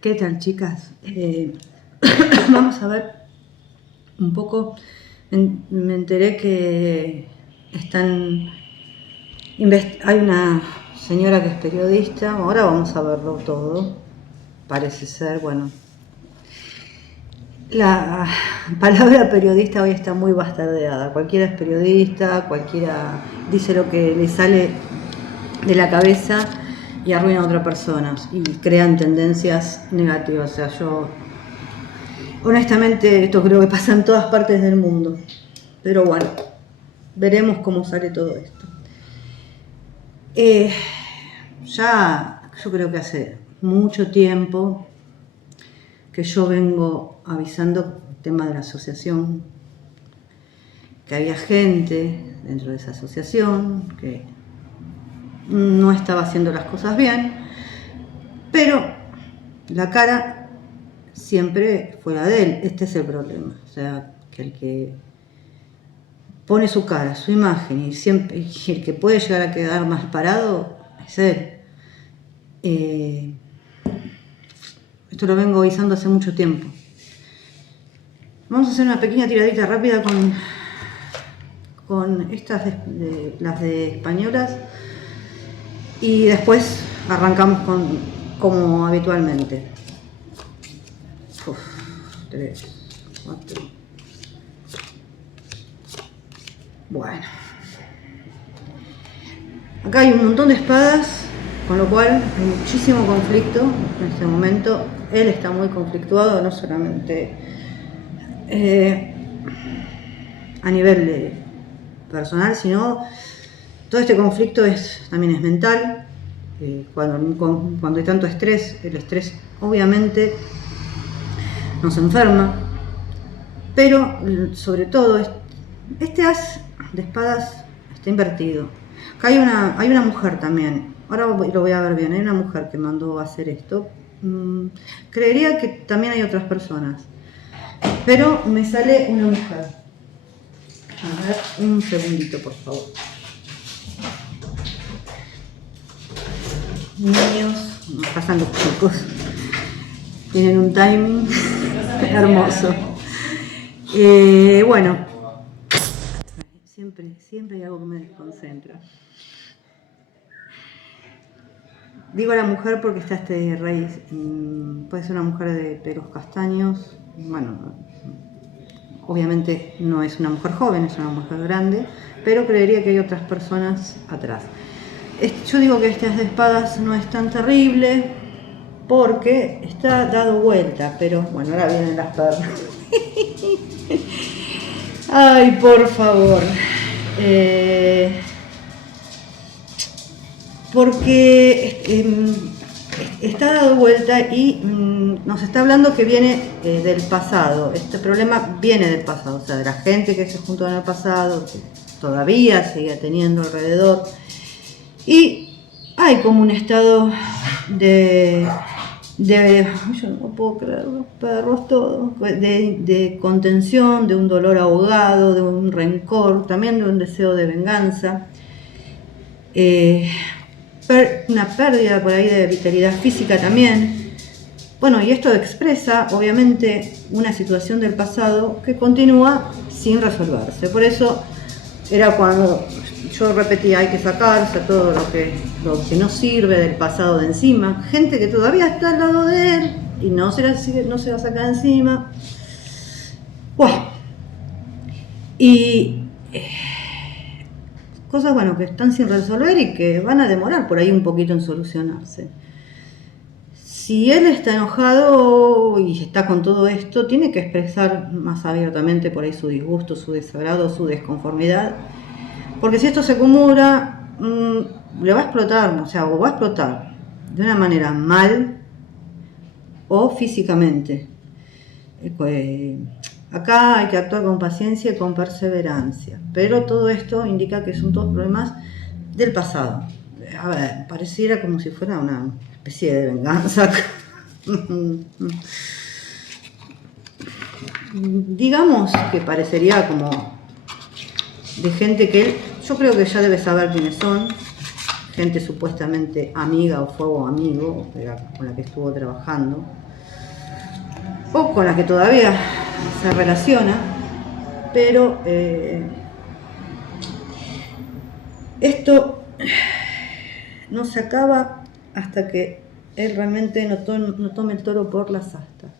¿Qué tal, chicas? Vamos a ver un poco. Me enteré que hay una señora que es periodista. Ahora vamos a verlo todo. Parece ser, bueno. La palabra periodista hoy está muy bastardeada. Cualquiera es periodista, cualquiera dice lo que le sale de la cabeza y arruina a otra persona y crean tendencias negativas. O sea, yo honestamente esto creo que pasa en todas partes del mundo, pero bueno, veremos cómo sale todo esto. Ya yo creo que hace mucho tiempo que yo vengo avisando el tema de la asociación, que había gente dentro de esa asociación que no estaba haciendo las cosas bien, pero la cara siempre fuera de él. Este es el problema. O sea, que el que pone su cara, su imagen y el que puede llegar a quedar más parado es él. Esto lo vengo avisando hace mucho tiempo. Vamos a hacer una pequeña tiradita rápida con estas las de españolas y después arrancamos como habitualmente. 3, 4. Bueno, acá hay un montón de espadas, con lo cual hay muchísimo conflicto en este momento. Él está muy conflictuado, no solamente a nivel personal, sino todo este conflicto también es mental. Cuando hay tanto estrés, el estrés obviamente nos enferma, pero sobre todo este as de espadas está invertido. Acá hay una mujer también, ahora lo voy a ver bien, hay una mujer que mandó a hacer esto. Creería que también hay otras personas, pero me sale una mujer. A ver, un segundito, por favor. Niños, nos pasan los chicos. Tienen un timing hermoso. Bueno, siempre hay algo que me desconcentra. Digo la mujer porque está este rey, puede ser una mujer de pelos castaños. Bueno, obviamente no es una mujer joven, es una mujer grande, pero creería que hay otras personas atrás. Yo digo que este as de espadas no es tan terrible porque está dado vuelta, pero bueno, ahora vienen las perras. Ay, por favor. Porque está dado vuelta y nos está hablando que viene del pasado. Este problema viene del pasado, o sea, de la gente que se juntó en el pasado, que todavía sigue teniendo alrededor. Y hay como un estado yo no puedo creer, los perros todos, de contención, de un dolor ahogado, de un rencor, también de un deseo de venganza, una pérdida por ahí de vitalidad física también. Bueno, y esto expresa obviamente una situación del pasado que continúa sin resolverse. Por eso era cuando yo repetía, hay que sacarse todo lo que no sirve del pasado de encima. Gente que todavía está al lado de él y no se la saca de encima. Bueno, y cosas que están sin resolver y que van a demorar por ahí un poquito en solucionarse. Si él está enojado y está con todo esto, tiene que expresar más abiertamente por ahí su disgusto, su desagrado, su desconformidad. Porque si esto se acumula, le va a explotar, o va a explotar de una manera mal o físicamente. Acá hay que actuar con paciencia y con perseverancia, pero todo esto indica que son todos problemas del pasado. A ver, pareciera como si fuera una especie de venganza. Digamos que parecería como de gente que yo creo que ya debe saber quiénes son, gente supuestamente amiga o fue amigo con la que estuvo trabajando, o con la que todavía se relaciona, pero esto no se acaba hasta que él realmente no tome el toro por las astas.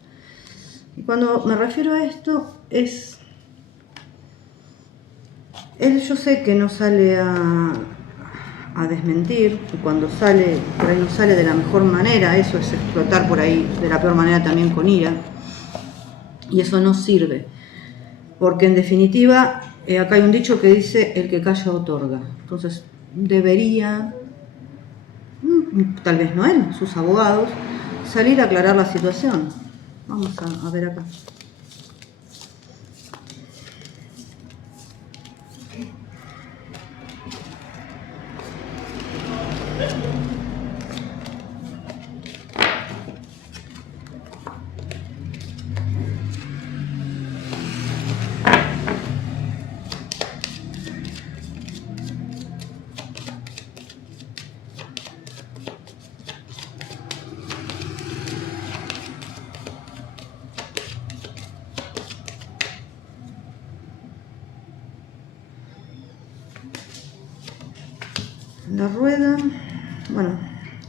Y cuando me refiero a esto es... Él, yo sé que no sale a desmentir, y cuando sale, por ahí no sale de la mejor manera, eso es explotar por ahí de la peor manera también con ira, y eso no sirve, porque en definitiva, acá hay un dicho que dice, el que calla otorga. Entonces debería, tal vez no él, sus abogados, salir a aclarar la situación. Vamos a ver acá. La rueda, bueno,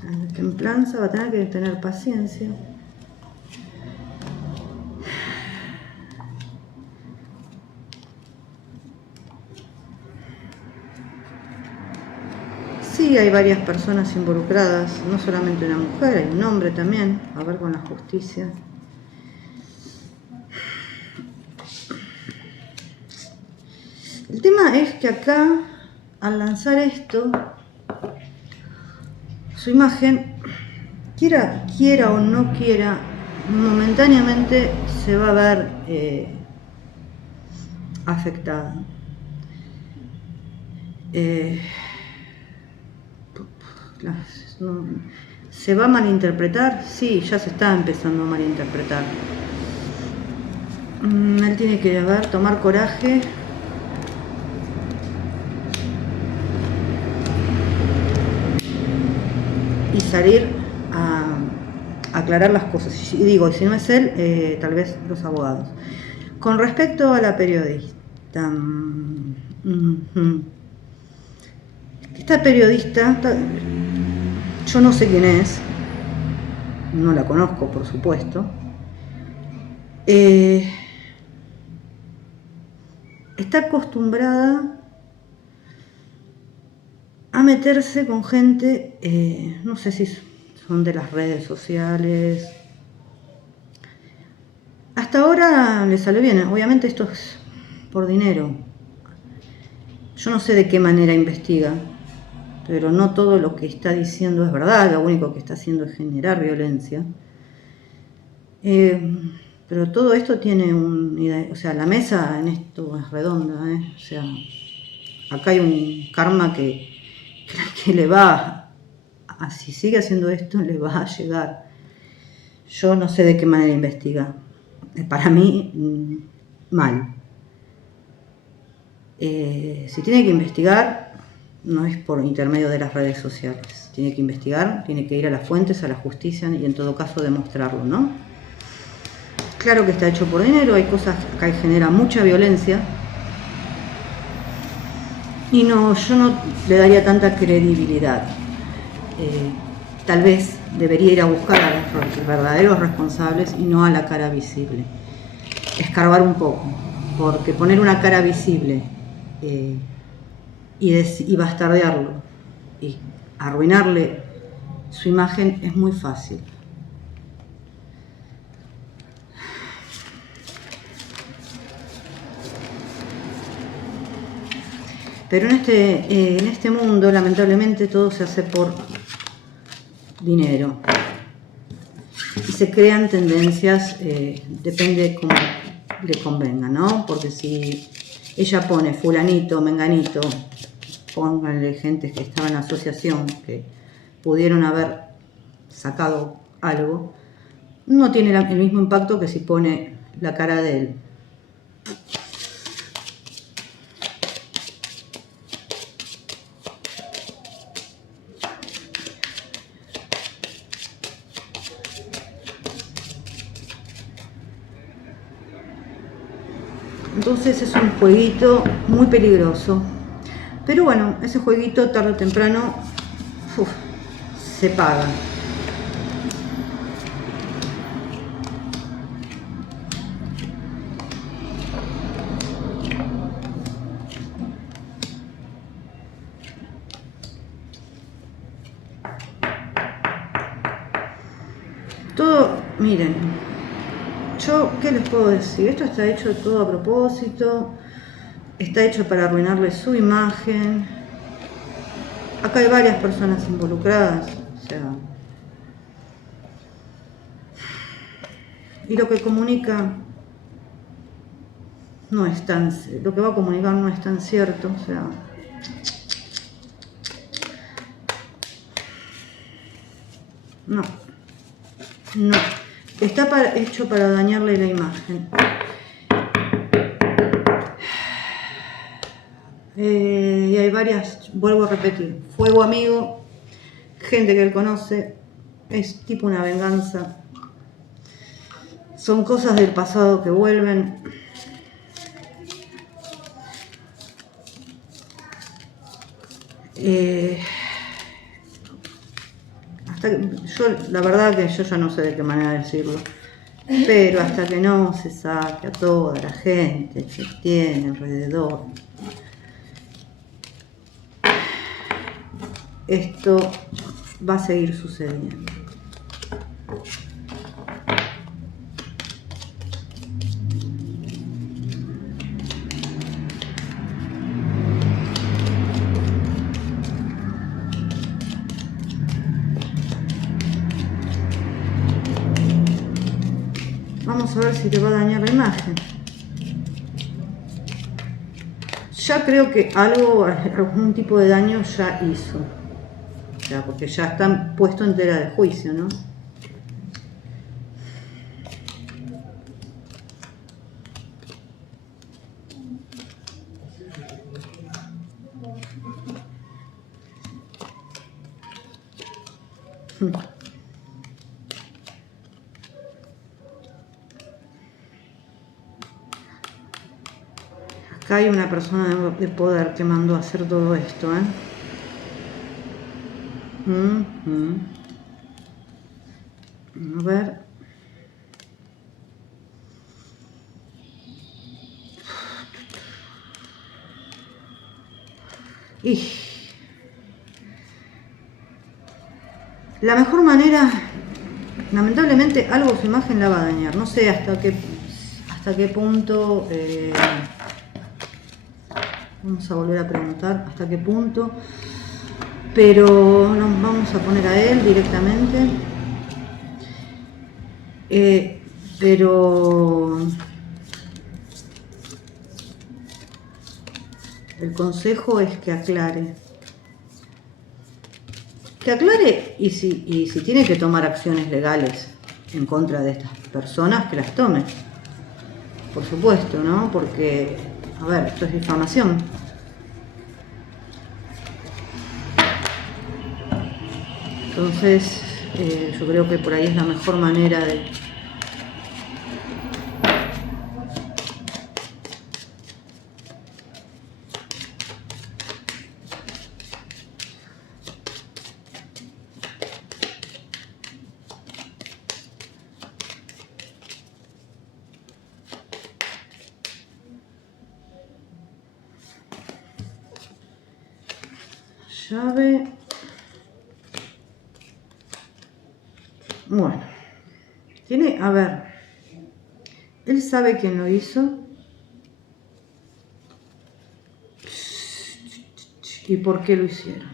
la templanza va a tener que tener paciencia. Sí, hay varias personas involucradas, no solamente una mujer, hay un hombre también, a ver con la justicia. El tema es que acá, al lanzar esto, su imagen, quiera o no quiera, momentáneamente se va a ver afectada. ¿Se va a malinterpretar? Sí, ya se está empezando a malinterpretar. Él tiene que tomar coraje. Y salir a aclarar las cosas. Y digo, si no es él, tal vez los abogados. Con respecto a la periodista, esta periodista, yo no sé quién es, no la conozco, por supuesto. Está acostumbrada a meterse con gente, no sé si son de las redes sociales. Hasta ahora le sale bien, obviamente esto es por dinero. Yo no sé de qué manera investiga, pero no todo lo que está diciendo es verdad, lo único que está haciendo es generar violencia. Pero todo esto tiene o sea, la mesa en esto es redonda, o sea, acá hay un karma que le va, si sigue haciendo esto, le va a llegar. Yo no sé de qué manera investiga. Para mí, mal. Si tiene que investigar, no es por intermedio de las redes sociales. Tiene que investigar, tiene que ir a las fuentes, a la justicia y en todo caso demostrarlo, ¿no? Claro que está hecho por dinero, hay cosas que acá genera mucha violencia. Y no, yo no le daría tanta credibilidad. Tal vez debería ir a buscar a los verdaderos responsables y no a la cara visible. Escarbar un poco, porque poner una cara visible y bastardearlo y arruinarle su imagen es muy fácil. Pero en este mundo, lamentablemente, todo se hace por dinero. Y se crean tendencias, depende cómo le convenga, ¿no? Porque si ella pone fulanito, menganito, pónganle gente que estaba en la asociación, que pudieron haber sacado algo, no tiene el mismo impacto que si pone la cara de él. Entonces es un jueguito muy peligroso. Pero bueno, ese jueguito tarde o temprano se paga. Todo, miren, yo, ¿qué les puedo decir? Esto está hecho todo a propósito, está hecho para arruinarle su imagen. Acá hay varias personas involucradas, o sea, y lo que comunica no es tan, lo que va a comunicar no es tan cierto, o sea, no, está hecho para dañarle la imagen. Y hay varias, vuelvo a repetir, fuego amigo, gente que él conoce, es tipo una venganza. Son cosas del pasado que vuelven. Yo, la verdad que yo ya no sé de qué manera decirlo, pero hasta que no se saque a toda la gente que tiene alrededor, esto va a seguir sucediendo. Vamos a ver si te va a dañar la imagen. Ya creo que algún tipo de daño ya hizo. O sea, porque ya está puesto en tela de juicio, ¿no? Acá hay una persona de poder que mandó a hacer todo esto, ¿eh? A ver. Y la mejor manera, lamentablemente, algo su imagen la va a dañar. No sé hasta qué punto. Vamos a volver a preguntar hasta qué punto. Pero nos vamos a poner a él directamente. Pero el consejo es que aclare. Que aclare y si tiene que tomar acciones legales en contra de estas personas, que las tome. Por supuesto, ¿no? Porque, a ver, esto es difamación. Entonces, yo creo que por ahí es la mejor manera de... Llave. Bueno, tiene, a ver, él sabe quién lo hizo y por qué lo hicieron.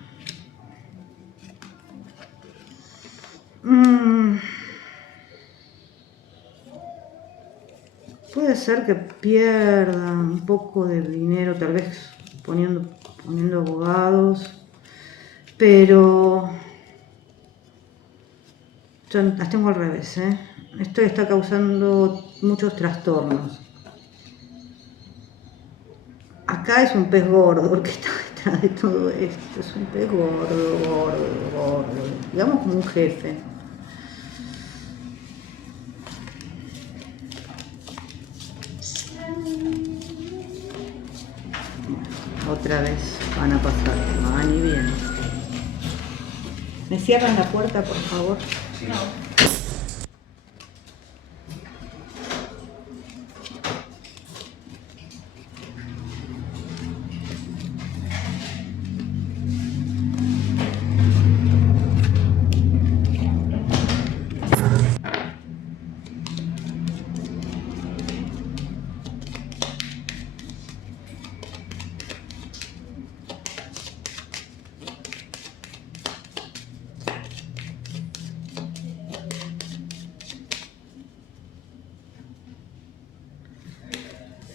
Puede ser que pierda un poco de dinero, tal vez poniendo abogados, pero yo las tengo al revés, ¿eh? Esto está causando muchos trastornos. Acá es un pez gordo el que está detrás de todo esto, es un pez gordo, digamos como un jefe. otra vez van a pasar, van y vienen. ¿Me cierran la puerta, por favor? Sí. No.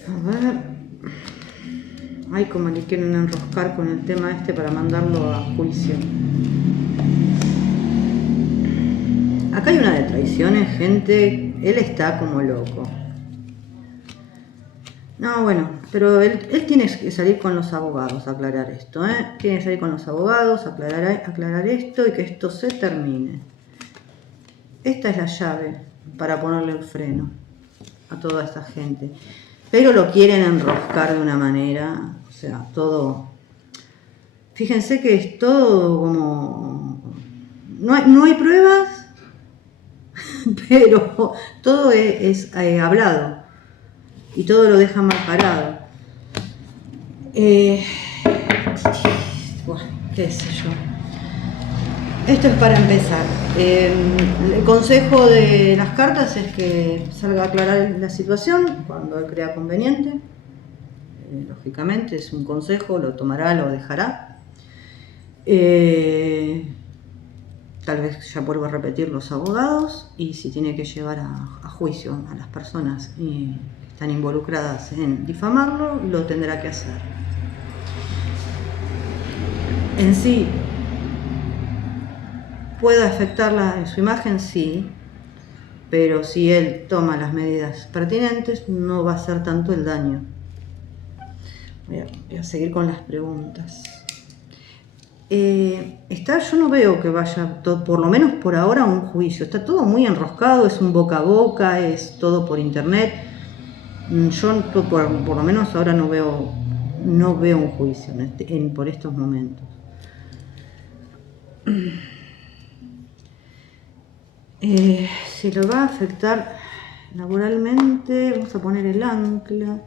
A ver. Ay, como le quieren enroscar con el tema este para mandarlo a juicio. Acá hay una de traiciones, gente. Él está como loco. No, bueno, pero él tiene que salir con los abogados a aclarar esto, ¿eh? Tiene que salir con los abogados, aclarar esto y que esto se termine. Esta es la llave para ponerle el freno a toda esta gente. Pero lo quieren enroscar de una manera, o sea, todo... Fíjense que es todo como... No hay pruebas, pero todo es hablado y todo lo deja mal parado. Bueno, qué sé yo. Esto es para empezar. El consejo de las cartas es que salga a aclarar la situación cuando él crea conveniente. Lógicamente es un consejo, lo tomará, lo dejará. Tal vez ya vuelvo a repetir los abogados y si tiene que llevar a juicio a las personas que están involucradas en difamarlo, lo tendrá que hacer. En sí, ¿puede afectar su imagen? Sí, pero si él toma las medidas pertinentes no va a ser tanto el daño. Voy a seguir con las preguntas. Yo no veo que vaya, por lo menos por ahora, a un juicio. Está todo muy enroscado, es un boca a boca, es todo por internet. Yo por lo menos ahora no veo un juicio por estos momentos. Si lo va a afectar laboralmente, vamos a poner el ancla.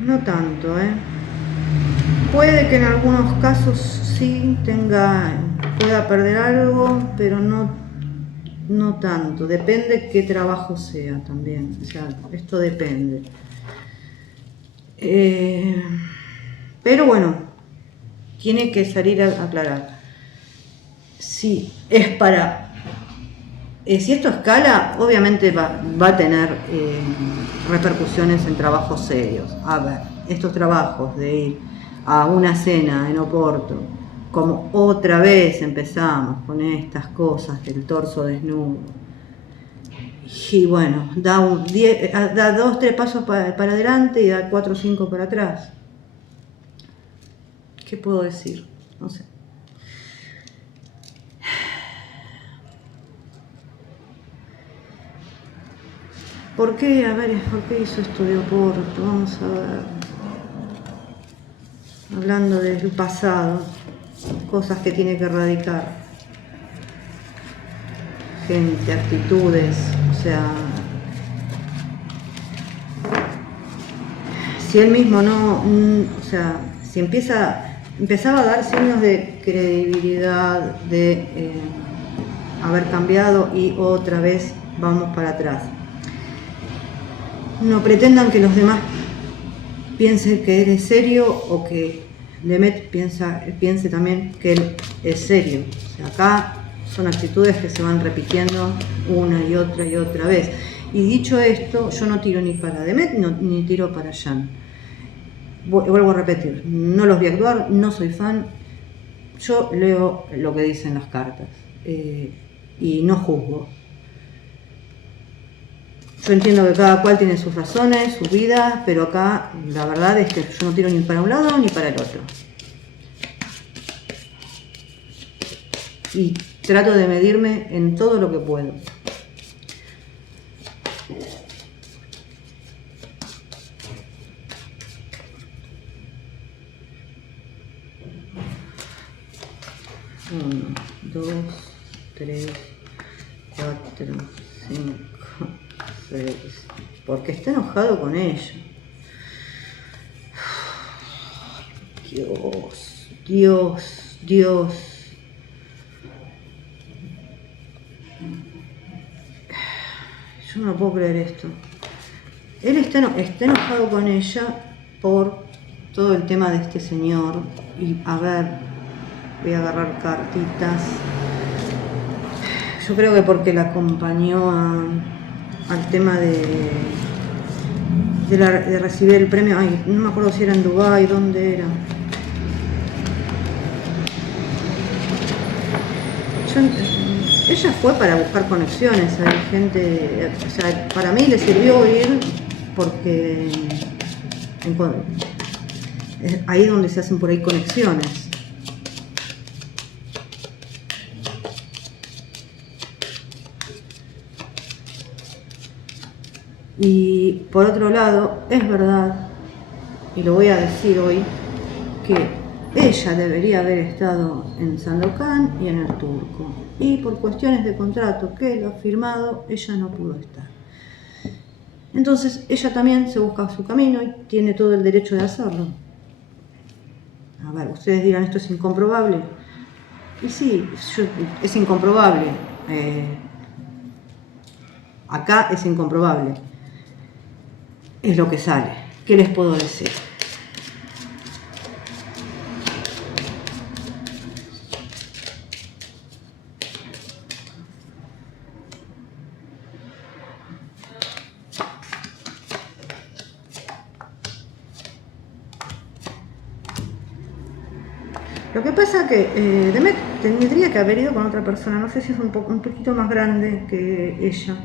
No tanto, ¿eh? Puede que en algunos casos sí pueda perder algo, pero no tanto. Depende qué trabajo sea también, o sea, esto depende. Pero bueno, tiene que salir a aclarar. Si es para... si esto escala, obviamente va a tener repercusiones en trabajos serios. A ver, estos trabajos de ir a una cena en Oporto, como otra vez empezamos con estas cosas del torso desnudo. Y bueno, da 2, 3 pasos para adelante y da 4 o 5 para atrás. ¿Qué puedo decir? No sé. ¿Por qué? A ver, ¿por qué hizo esto de Oporto? Vamos a ver. Hablando del pasado, cosas que tiene que erradicar. gente, actitudes, o sea, si él mismo o sea, si empezaba a dar signos de credibilidad, de haber cambiado y otra vez vamos para atrás. No pretendan que los demás piensen que él es serio o que Demet piense también que él es serio. O sea, acá son actitudes que se van repitiendo una y otra vez. Y dicho esto, yo no tiro ni para Demet ni tiro para Jan. Vuelvo a repetir, no los voy a actuar, no soy fan. Yo leo lo que dicen las cartas y no juzgo. Yo entiendo que cada cual tiene sus razones, sus vidas, pero acá la verdad es que yo no tiro ni para un lado ni para el otro. Y trato de medirme en todo lo que puedo. Uno, dos, tres, cuatro, cinco, seis. Porque está enojado con ella. Dios. Yo no puedo creer esto. Él está enojado con ella por todo el tema de este señor. Y a ver, voy a agarrar cartitas. Yo creo que porque la acompañó al tema de recibir el premio. Ay, no me acuerdo si era en Dubái, dónde era. Ella fue para buscar conexiones, hay gente, o sea, para mí le sirvió ir porque ahí es donde se hacen por ahí conexiones. Y por otro lado, es verdad, y lo voy a decir hoy, que ella debería haber estado en Sandokan y en el Turco. Y por cuestiones de contrato que él ha firmado, ella no pudo estar. Entonces, ella también se busca su camino y tiene todo el derecho de hacerlo. A ver, ustedes dirán, esto es incomprobable. Y sí, es incomprobable. Acá es incomprobable. Es lo que sale. ¿Qué les puedo decir? Lo que pasa es que Demet tendría que haber ido con otra persona, no sé si es un poquito más grande que ella.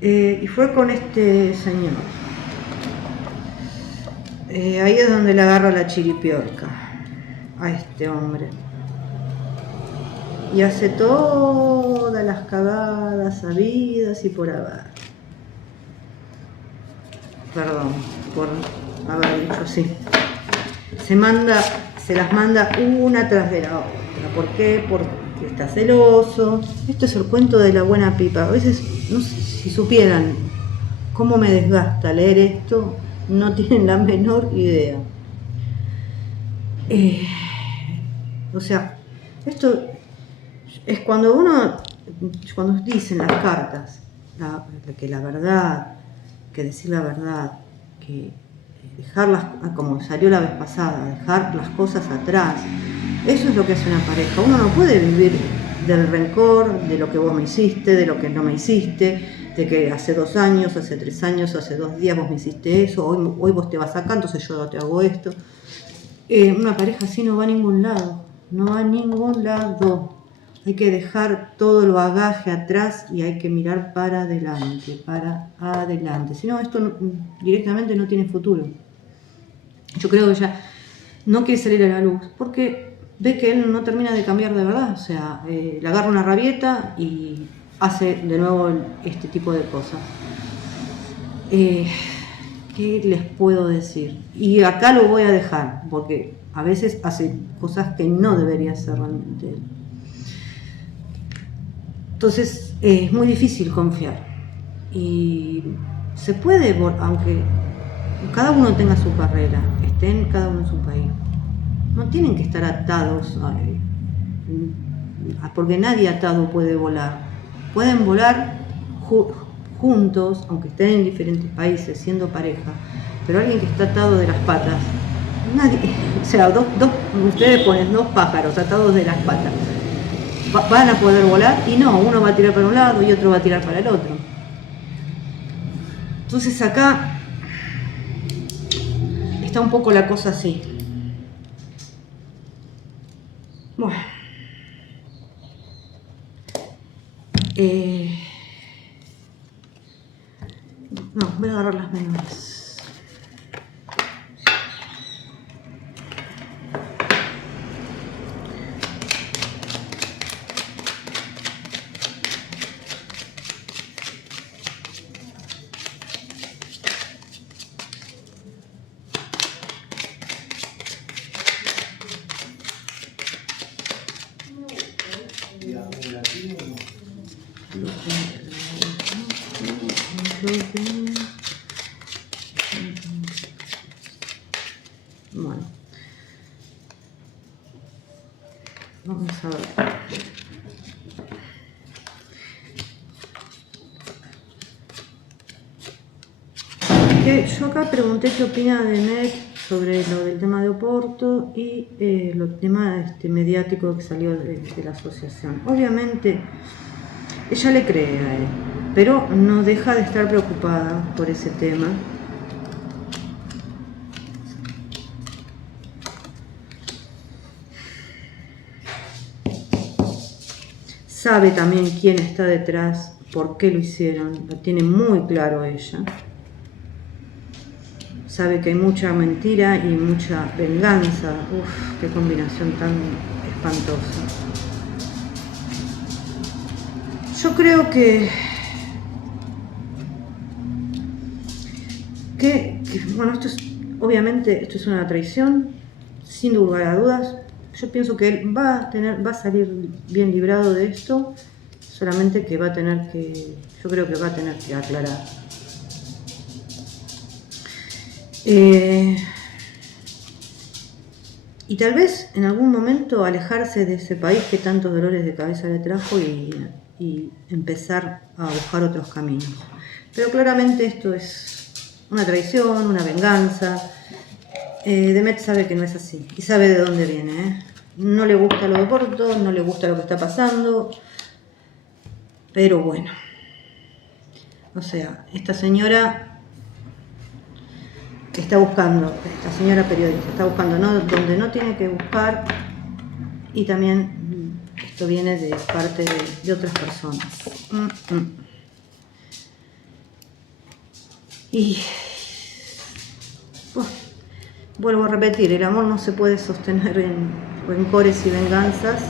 Y fue con este señor. Ahí es donde le agarra la chiripiorca a este hombre. Y hace todas las cagadas habidas y por haber. Perdón por haber dicho así. Se las manda una tras de la otra. ¿Por qué? Porque está celoso. Esto es el cuento de la buena pipa. A veces, no sé si supieran cómo me desgasta leer esto, no tienen la menor idea. O sea, esto es cuando dicen las cartas, que la verdad, que decir la verdad, que dejarlas, como salió la vez pasada, dejar las cosas atrás. Eso es lo que hace una pareja. Uno no puede vivir del rencor, de lo que vos me hiciste, de lo que no me hiciste, de que hace 2 años, hace 3 años, hace 2 días vos me hiciste eso, hoy vos te vas acá, entonces yo te hago esto. Una pareja así no va a ningún lado, no va a ningún lado. Hay que dejar todo el bagaje atrás y hay que mirar para adelante. Si no, esto directamente no tiene futuro. Yo creo que ella no quiere salir a la luz porque ve que él no termina de cambiar de verdad. O sea, le agarra una rabieta y hace de nuevo este tipo de cosas. ¿Qué les puedo decir? Y acá lo voy a dejar porque a veces hace cosas que no debería hacer realmente él. Entonces es muy difícil confiar. Y se puede, aunque cada uno tenga su carrera, estén cada uno en su país, no tienen que estar atados, porque nadie atado puede volar. Pueden volar juntos, aunque estén en diferentes países, siendo pareja, pero alguien que está atado de las patas, nadie, o sea, ustedes ponen dos pájaros atados de las patas, van a poder volar, y no, uno va a tirar para un lado y otro va a tirar para el otro. Entonces acá está un poco la cosa así. Bueno. No, voy a agarrar las menores. Bueno, vamos a ver. Yo acá pregunté qué opina de NEC sobre lo del tema de Oporto y el tema mediático que salió de la asociación. Obviamente ella le cree a él, pero no deja de estar preocupada por ese tema. Sabe también quién está detrás, por qué lo hicieron, lo tiene muy claro ella. Sabe que hay mucha mentira y mucha venganza. Uf, qué combinación tan espantosa. Yo creo que bueno, obviamente esto es una traición, sin lugar a dudas. Yo pienso que él va a salir bien librado de esto, solamente que yo creo que va a tener que aclarar. Y tal vez en algún momento alejarse de ese país que tantos dolores de cabeza le trajo y empezar a buscar otros caminos. Pero claramente esto es una traición, una venganza. Demet sabe que no es así y sabe de dónde viene. No le gusta lo de Oporto, no le gusta lo que está pasando, pero bueno. O sea, esta señora está buscando, esta señora periodista está buscando donde no tiene que buscar, y también esto viene de parte de otras personas. Y bueno, vuelvo a repetir, el amor no se puede sostener en rencores y venganzas.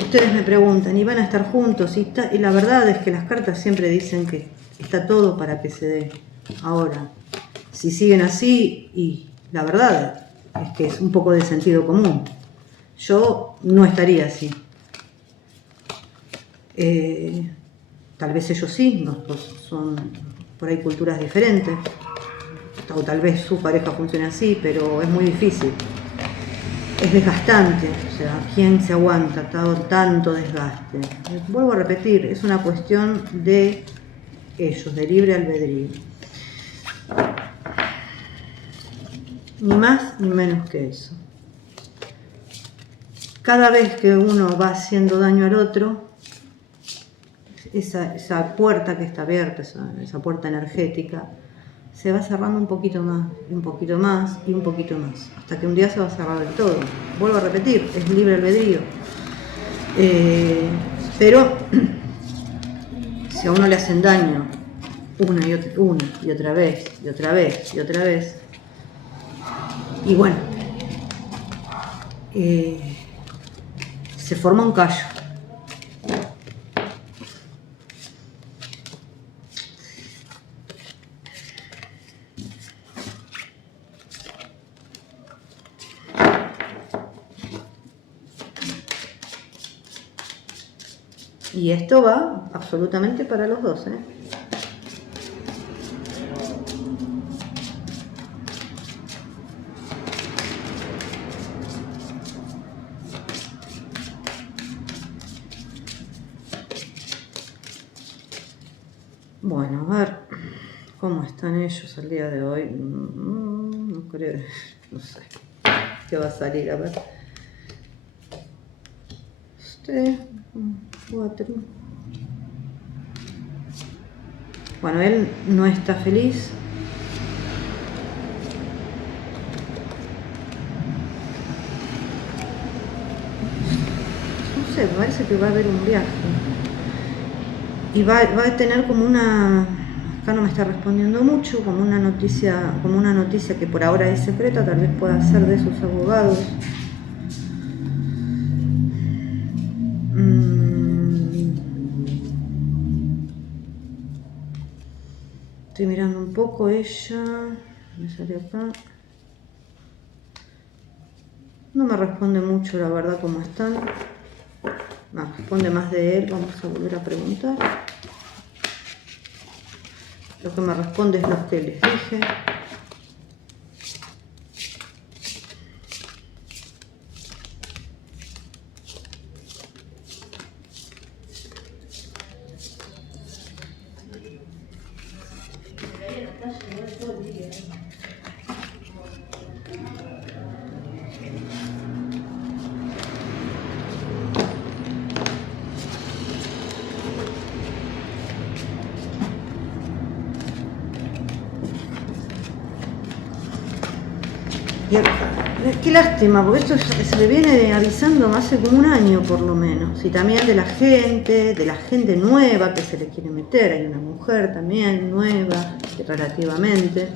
Ustedes me preguntan, ¿y van a estar juntos? Y la verdad es que las cartas siempre dicen que está todo para que se dé. Ahora, si siguen así, y la verdad es que es un poco de sentido común. Yo no estaría así. Tal vez ellos sí, son por ahí culturas diferentes. O tal vez su pareja funcione así, pero es muy difícil. Es desgastante, o sea, ¿quién se aguanta tanto desgaste? Vuelvo a repetir, es una cuestión de ellos, de libre albedrío. Ni más ni menos que eso. Cada vez que uno va haciendo daño al otro, esa puerta que está abierta, esa puerta energética, se va cerrando un poquito más, y un poquito más, y un poquito más, hasta que un día se va a cerrar del todo. Vuelvo a repetir, es libre albedrío. Pero si a uno le hacen daño una y otra vez, y otra vez, y otra vez, y bueno, se forma un callo. Y esto va absolutamente para los dos, ¿eh? Bueno, a ver cómo están ellos el día de hoy. No creo, no sé qué va a salir, a ver. 3, 4. Bueno, él no está feliz. No sé, me parece que va a haber un viaje. Y va a tener como una, acá no me está respondiendo mucho, como una noticia que por ahora es secreta, tal vez pueda ser de sus abogados. Estoy mirando un poco ella, me sale acá. No me responde mucho, la verdad, cómo están. No, responde más de él, vamos a volver a preguntar. Lo que me responde es lo que les dije. Qué lástima, porque esto se le viene avisando hace como un año por lo menos. Y también de la gente nueva que se le quiere meter. Hay una mujer también nueva, relativamente,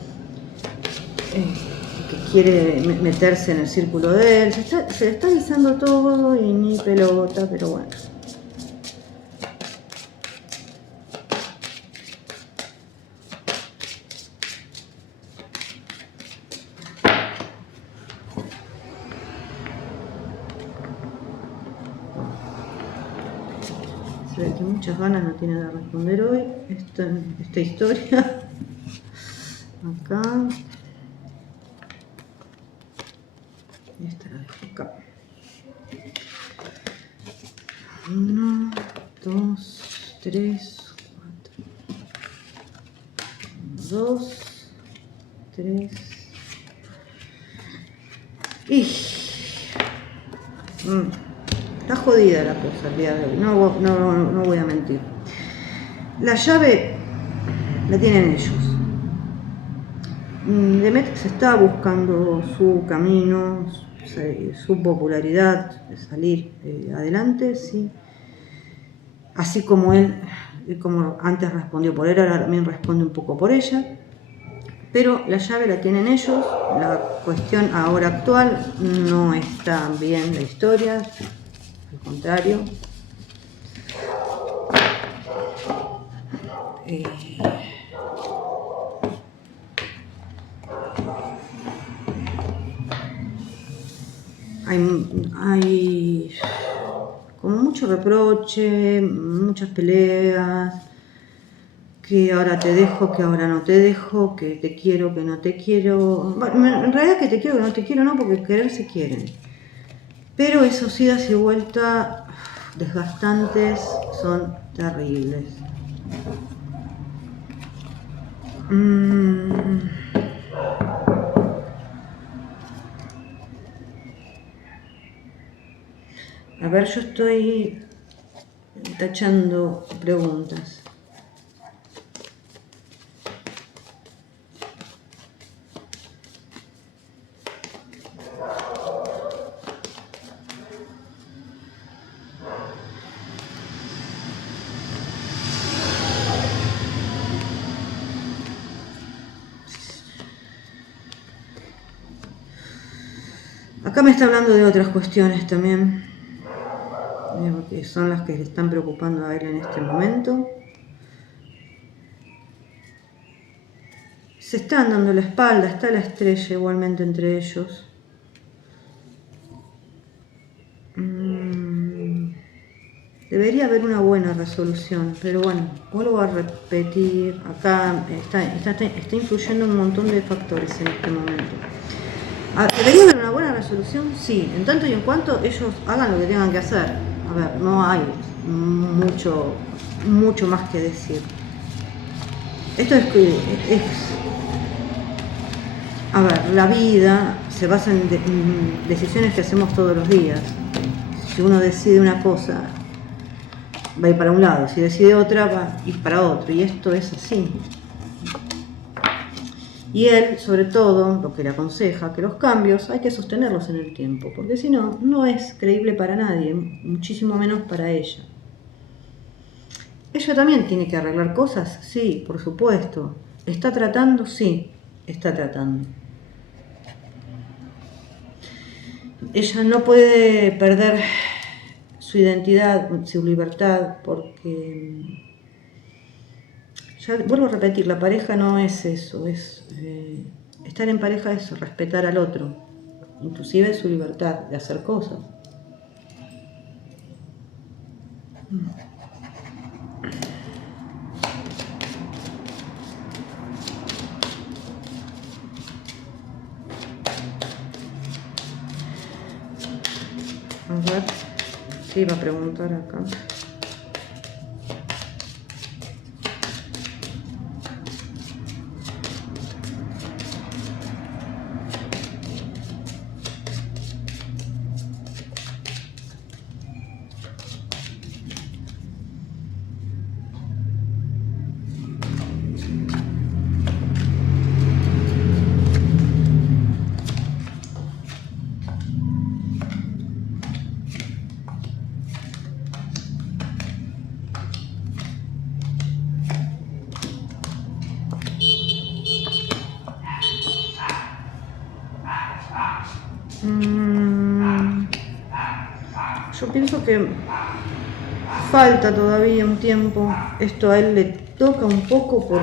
que quiere meterse en el círculo de él. Se le está avisando todo y ni pelota, pero bueno. Se ve que muchas ganas no tiene de responder hoy esta historia. Acá. Esta la dejo acá. 1, 2, 3, 4. 2, 3. Y está jodida la cosa el día de hoy, no voy a mentir. La llave la tienen ellos. Demetrix está buscando su camino, su popularidad, de salir adelante, sí. Así como él, como antes respondió por él, ahora también responde un poco por ella. Pero la llave la tienen ellos. La cuestión ahora actual no está bien la historia, al contrario. Hay como mucho reproche, muchas peleas, que ahora te dejo, que ahora no te dejo, que te quiero, que no te quiero. Bueno, en realidad que te quiero, que no te quiero, no, porque querer se quieren. Pero esos idas y vueltas desgastantes son terribles. A ver, yo estoy tachando preguntas. Acá me está hablando de otras cuestiones también, que son las que le están preocupando a él en este momento. Se están dando la espalda, está la estrella igualmente entre ellos. Debería haber una buena resolución, pero bueno, vuelvo a repetir, acá está influyendo un montón de factores en este momento. ¿Debería haber una buena resolución? Sí, en tanto y en cuanto ellos hagan lo que tengan que hacer. A ver, no hay mucho más que decir. Esto a ver, la vida se basa en decisiones que hacemos todos los días. Si uno decide una cosa, va a ir para un lado, si decide otra, va a ir para otro, y esto es así. Y él, sobre todo, lo que le aconseja, que los cambios hay que sostenerlos en el tiempo, porque si no, no es creíble para nadie, muchísimo menos para ella. ¿Ella también tiene que arreglar cosas? Sí, por supuesto. ¿Está tratando? Sí, está tratando. Ella no puede perder su identidad, su libertad, porque, ya vuelvo a repetir, la pareja no es eso, estar en pareja es respetar al otro, inclusive su libertad de hacer cosas. A ver, sí, va a preguntar acá. Yo pienso que falta todavía un tiempo. Esto a él le toca un poco por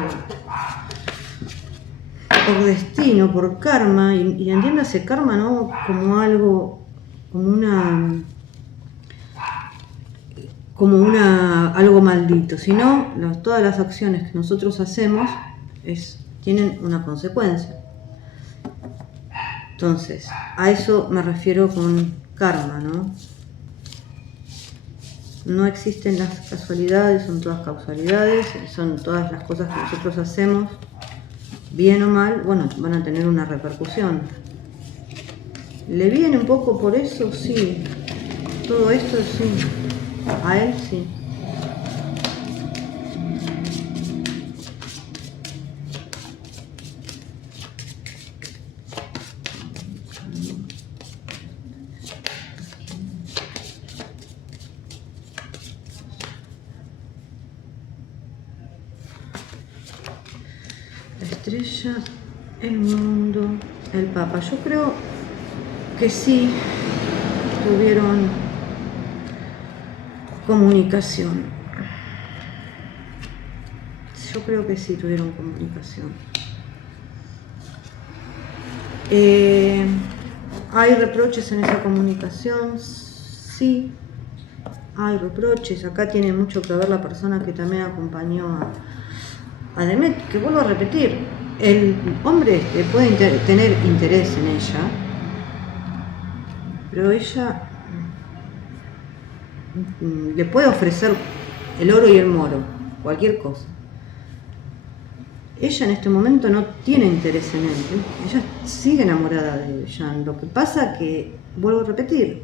destino, por karma, y entiéndase karma no como algo, algo maldito, sino todas las acciones que nosotros hacemos tienen una consecuencia. Entonces, a eso me refiero con karma, ¿no? No existen las casualidades, son todas causalidades, son todas las cosas que nosotros hacemos, bien o mal, bueno, van a tener una repercusión. ¿Le viene un poco por eso? Sí. Todo esto sí. A él sí. La estrella, el mundo, el Papa. Yo creo que sí tuvieron comunicación. Yo creo que sí tuvieron comunicación. ¿Hay reproches en esa comunicación? Sí, hay reproches. Acá tiene mucho que ver la persona que también acompañó a Demet, que vuelvo a repetir, el hombre puede tener interés en ella, pero ella le puede ofrecer el oro y el moro, cualquier cosa. Ella en este momento no tiene interés en él, ella sigue enamorada de Jan. Lo que pasa que, vuelvo a repetir,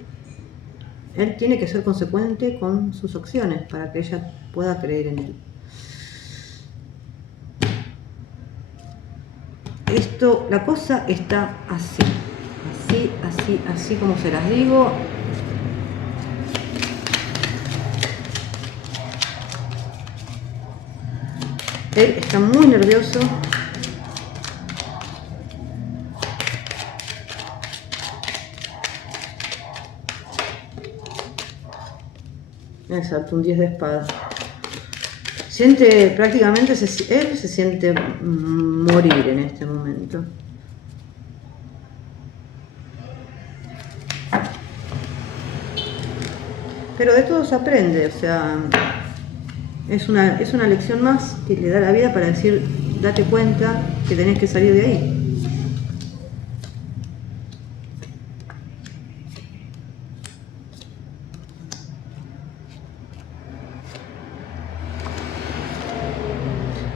él tiene que ser consecuente con sus acciones para que ella pueda creer en él. La cosa está así como se las digo. Él está muy nervioso. Exacto, un 10 de espadas. Prácticamente él se siente morir en este momento. Pero de todo se aprende, o sea, es una lección más que le da la vida para decir, date cuenta que tenés que salir de ahí.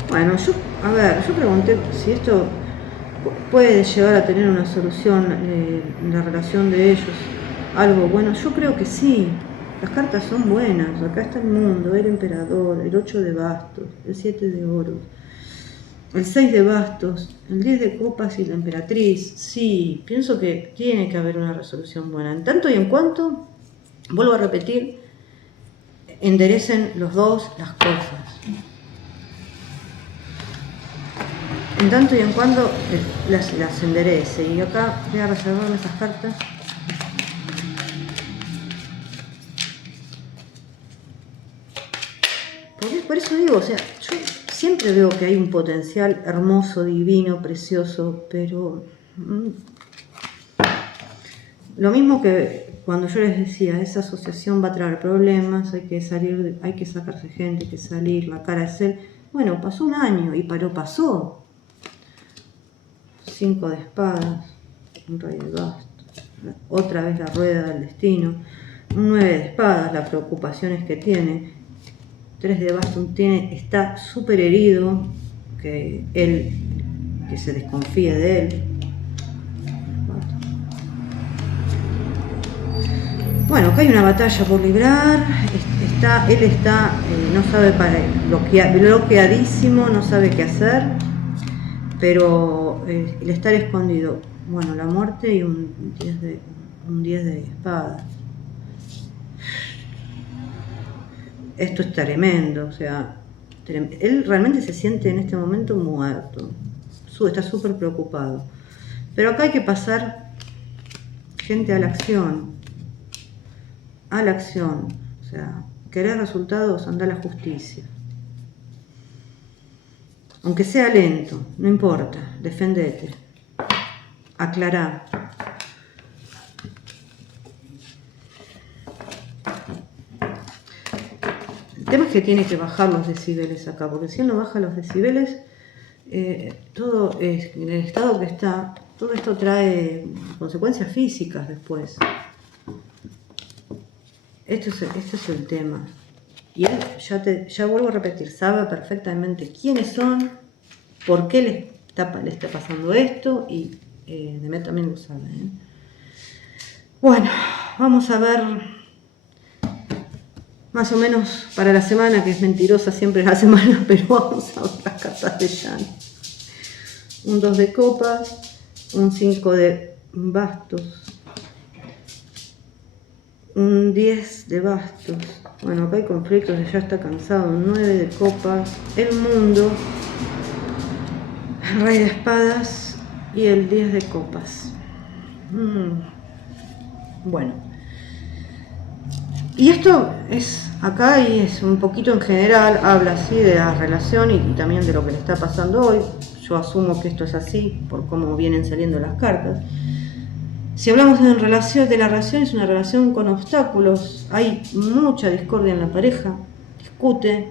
Bueno, yo pregunté si esto puede llegar a tener una solución en la relación de ellos, algo bueno. Yo creo que sí, las cartas son buenas. Acá está el mundo, el emperador, el 8 de bastos, el 7 de oros, el 6 de bastos, el 10 de copas y la emperatriz. Sí, pienso que tiene que haber una resolución buena. En tanto y en cuanto, vuelvo a repetir, enderecen los dos las cosas. En tanto y en cuando las enderece. Y acá voy a reservarme esas cartas. Por eso digo, o sea, yo siempre veo que hay un potencial hermoso, divino, precioso, pero lo mismo que cuando yo les decía, esa asociación va a traer problemas, hay que salir, hay que sacarse gente, hay que salir, la cara es él. Bueno, pasó un año y pasó. 5 de espadas, un rey de bastos, otra vez la rueda del destino, un 9 de espadas, las preocupaciones que tiene, 3 de bastos, está súper herido, que se desconfíe de él. Bueno, acá hay una batalla por librar, él no sabe, bloqueadísimo, no sabe qué hacer, pero el estar escondido, bueno, la muerte y un 10 de espadas. Esto es tremendo, o sea, él realmente se siente en este momento muerto, está súper preocupado. Pero acá hay que pasar gente a la acción, o sea, querer resultados, anda a la justicia. Aunque sea lento, no importa, defendete, aclará. El tema es que tiene que bajar los decibeles acá, porque si él no baja los decibeles, todo en el estado que está, todo esto trae consecuencias físicas después. Este es el tema. Y él, ya vuelvo a repetir, sabe perfectamente quiénes son, por qué le está pasando esto, y Demet también lo sabe. Bueno, vamos a ver más o menos para la semana, que es mentirosa siempre la semana, pero vamos a ver las cartas de Jan. Un 2 de copas, un 5 de bastos, un 10 de bastos. Bueno, acá hay conflictos, ya está cansado. Un 9 de copas, el mundo, el rey de espadas y el 10 de copas. Bueno, y esto es acá y es un poquito en general, habla así de la relación y también de lo que le está pasando hoy. Yo asumo que esto es así por cómo vienen saliendo las cartas. Si hablamos de la relación, es una relación con obstáculos, hay mucha discordia en la pareja, discuten,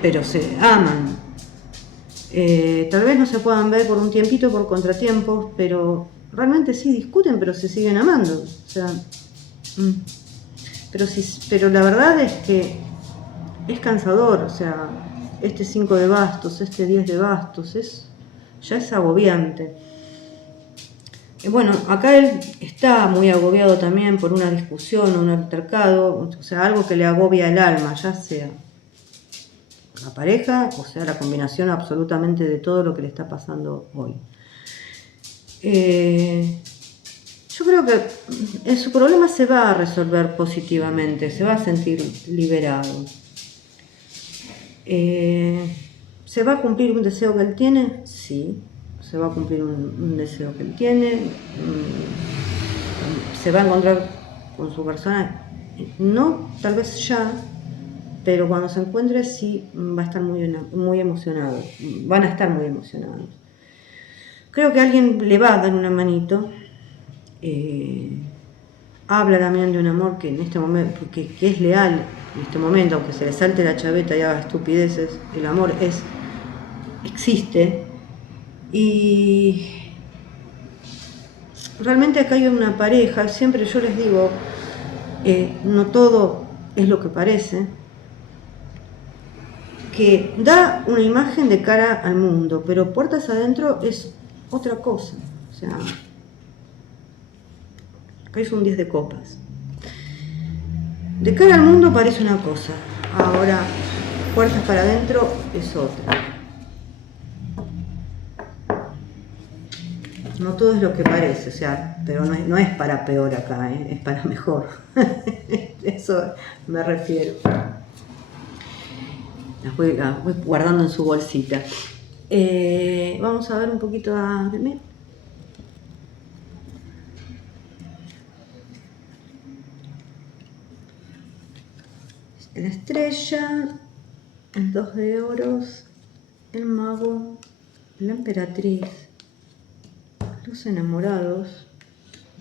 pero se aman. Tal vez no se puedan ver por un tiempito, por contratiempos, pero realmente sí discuten, pero se siguen amando. O sea, pero la verdad es que es cansador, o sea, este 5 de bastos, este 10 de bastos, ya es agobiante. Bueno, acá él está muy agobiado también por una discusión o un altercado, o sea, algo que le agobia el alma, ya sea la pareja, o sea, la combinación absolutamente de todo lo que le está pasando hoy. Yo creo que su problema se va a resolver positivamente, se va a sentir liberado. ¿Se va a cumplir un deseo que él tiene? Sí. Se va a cumplir un deseo que él tiene, se va a encontrar con su persona, no tal vez ya, pero cuando se encuentre sí va a estar muy emocionado, van a estar muy emocionados. Creo que alguien le va a dar una manito, habla también de un amor que en este momento, que es leal en este momento, aunque se le salte la chaveta y haga estupideces, el amor existe. Y realmente acá hay una pareja, siempre yo les digo, no todo es lo que parece, que da una imagen de cara al mundo, pero puertas adentro es otra cosa. O sea, acá es un 10 de copas. De cara al mundo parece una cosa, ahora puertas para adentro es otra. No todo es lo que parece, o sea, pero no es para peor acá, es para mejor. Eso me refiero. Las voy guardando en su bolsita. Vamos a ver un poquito a Demet. La estrella, el 2 de oros, el mago, la emperatriz, los enamorados,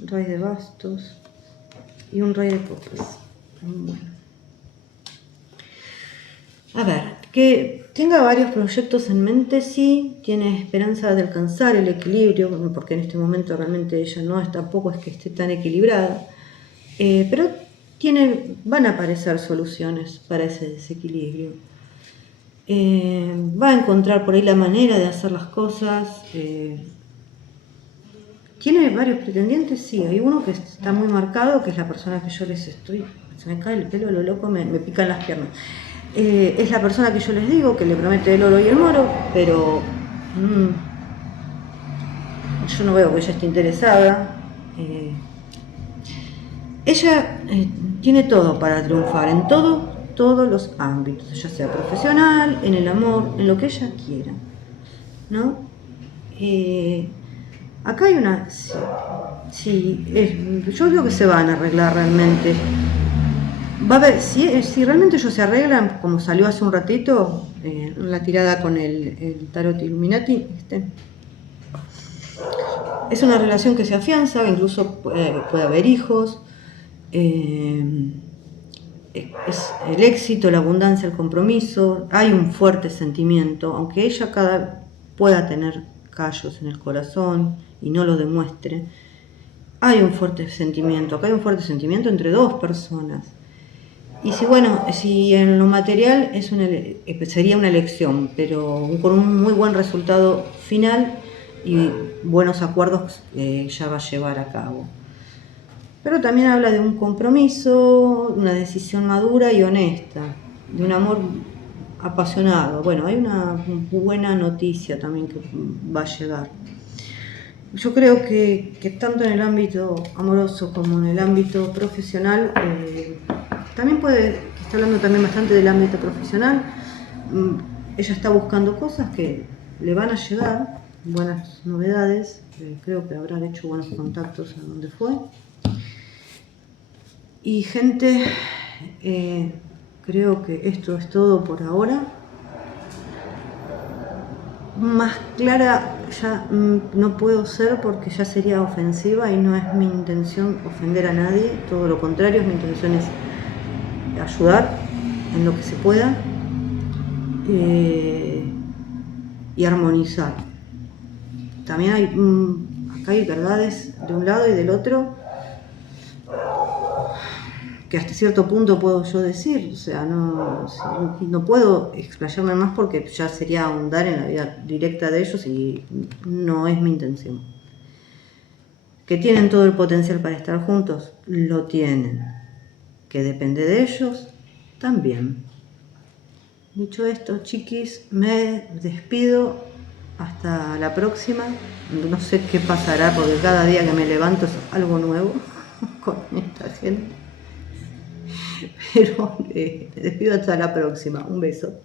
rey de bastos y un rey de copas. Bueno. A ver, que tenga varios proyectos en mente, sí, tiene esperanza de alcanzar el equilibrio, porque en este momento realmente ella tampoco es que esté tan equilibrada, pero van a aparecer soluciones para ese desequilibrio. Va a encontrar por ahí la manera de hacer las cosas. ¿Tiene varios pretendientes? Sí, hay uno que está muy marcado, que es la persona que yo se me cae el pelo, lo loco, me pican las piernas. Es la persona que yo les digo, que le promete el oro y el moro, pero yo no veo que ella esté interesada. Ella tiene todo para triunfar en todos los ámbitos, ya sea profesional, en el amor, en lo que ella quiera, ¿no? Acá hay una... Sí, yo creo que se van a arreglar realmente. Va a ver, si realmente ellos se arreglan, como salió hace un ratito, la tirada con el tarot Illuminati, es una relación que se afianza, incluso puede haber hijos. Es el éxito, la abundancia, el compromiso, hay un fuerte sentimiento, aunque ella pueda tener callos en el corazón y no lo demuestre, hay un fuerte sentimiento, acá hay un fuerte sentimiento entre dos personas. Y si en lo material sería una elección, pero con un muy buen resultado final y buenos acuerdos que ella va a llevar a cabo. Pero también habla de un compromiso, una decisión madura y honesta, de un amor apasionado. Bueno, hay una buena noticia también que va a llegar. Yo creo que tanto en el ámbito amoroso como en el ámbito profesional, también está hablando también bastante del ámbito profesional, ella está buscando cosas que le van a llegar, buenas novedades, creo que habrá hecho buenos contactos a donde fue. Y gente, creo que esto es todo por ahora. Más clara ya no puedo ser porque ya sería ofensiva y no es mi intención ofender a nadie, todo lo contrario, mi intención es ayudar en lo que se pueda y armonizar. También acá hay verdades de un lado y del otro que hasta cierto punto puedo yo decir, o sea, no puedo explayarme más porque ya sería ahondar en la vida directa de ellos y no es mi intención. Que tienen todo el potencial para estar juntos, lo tienen. Que depende de ellos, también. Dicho esto, chiquis, me despido. Hasta la próxima. No sé qué pasará porque cada día que me levanto es algo nuevo con esta gente. Pero me despido hasta la próxima. Un beso.